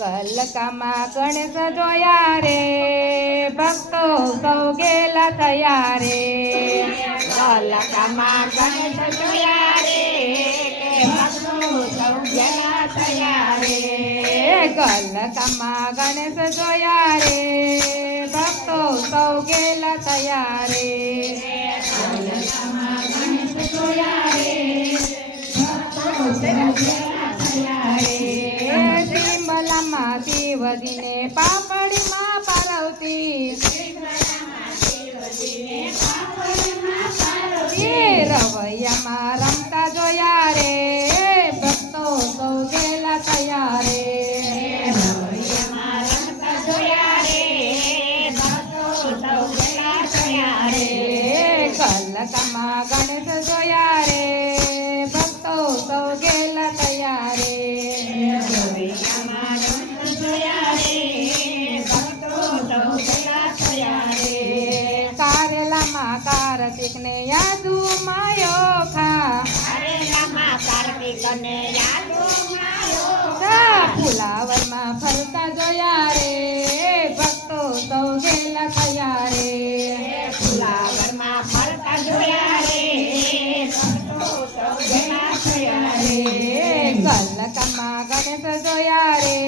गल्ल गणेश जोया रे भक्तो सौ गेला तयारे. रे कामा गणेश जोया रे भक्तो तयारे. गणेश जोया रे भक्तो सौ गेला तयारे. શિમલામાં વધીને પાપડીમાં પારવતી. રવૈયામાં રમતા જોયા રે ભક્તો સૌ ગેલા થયા રે. રમૈયામાં રમતા જોયા રે ભક્તો સૌ ગયા થયા રે. કલકામાં ગણેશ જોયા કારેલામાં કાર્તિકને યાદુ માયો ખા અરે રામા કાર્તિક ને યાદો માયો તા ફુલાવરમાં ફરતા જોયા રે ભક્તો સૌ ગેલા થયા રે ફુલાવરમાં ફરતા જોયા રે ભક્તો સૌ ગયા થયા રે કલકમાં ગણેશ જોયા રે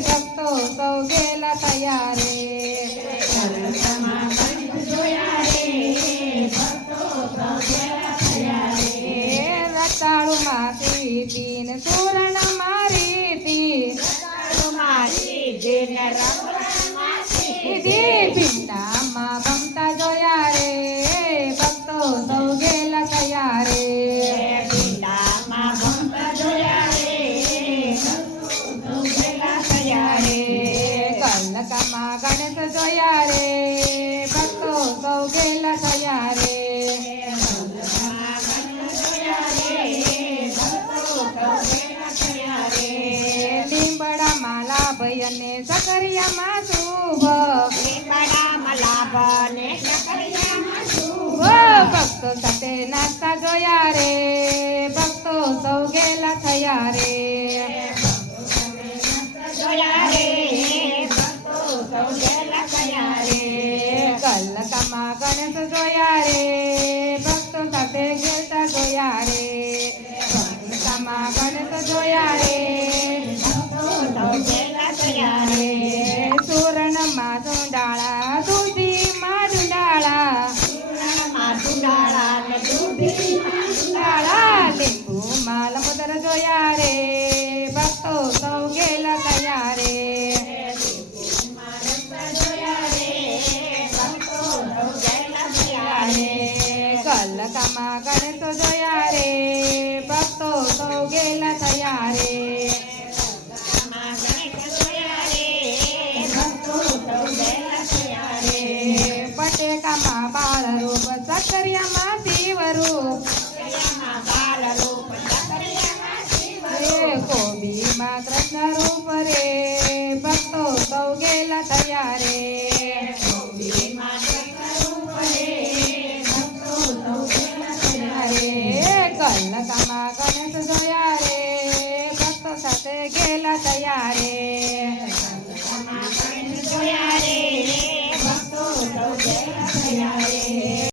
ભક્તો સૌ ગેલા થયા રે સકરિયામાં શુભ. ભક્તો સાથે નાસ્તા રે. ભક્તો સૌ ગેલા થયા રે. કલકામાં ગણેશ જોયા રે. ಲಿಂಬು ಮಾಲ ಮುದರ ಜೋಯಾರೆ ಭಕ್ತೋ ಸೌಗೆಲ ತಯಾರೆ ಕಲ್ಲ ಕಮ ಕಡೆ ತೋ ಜೋಯಾ Oh, to tayare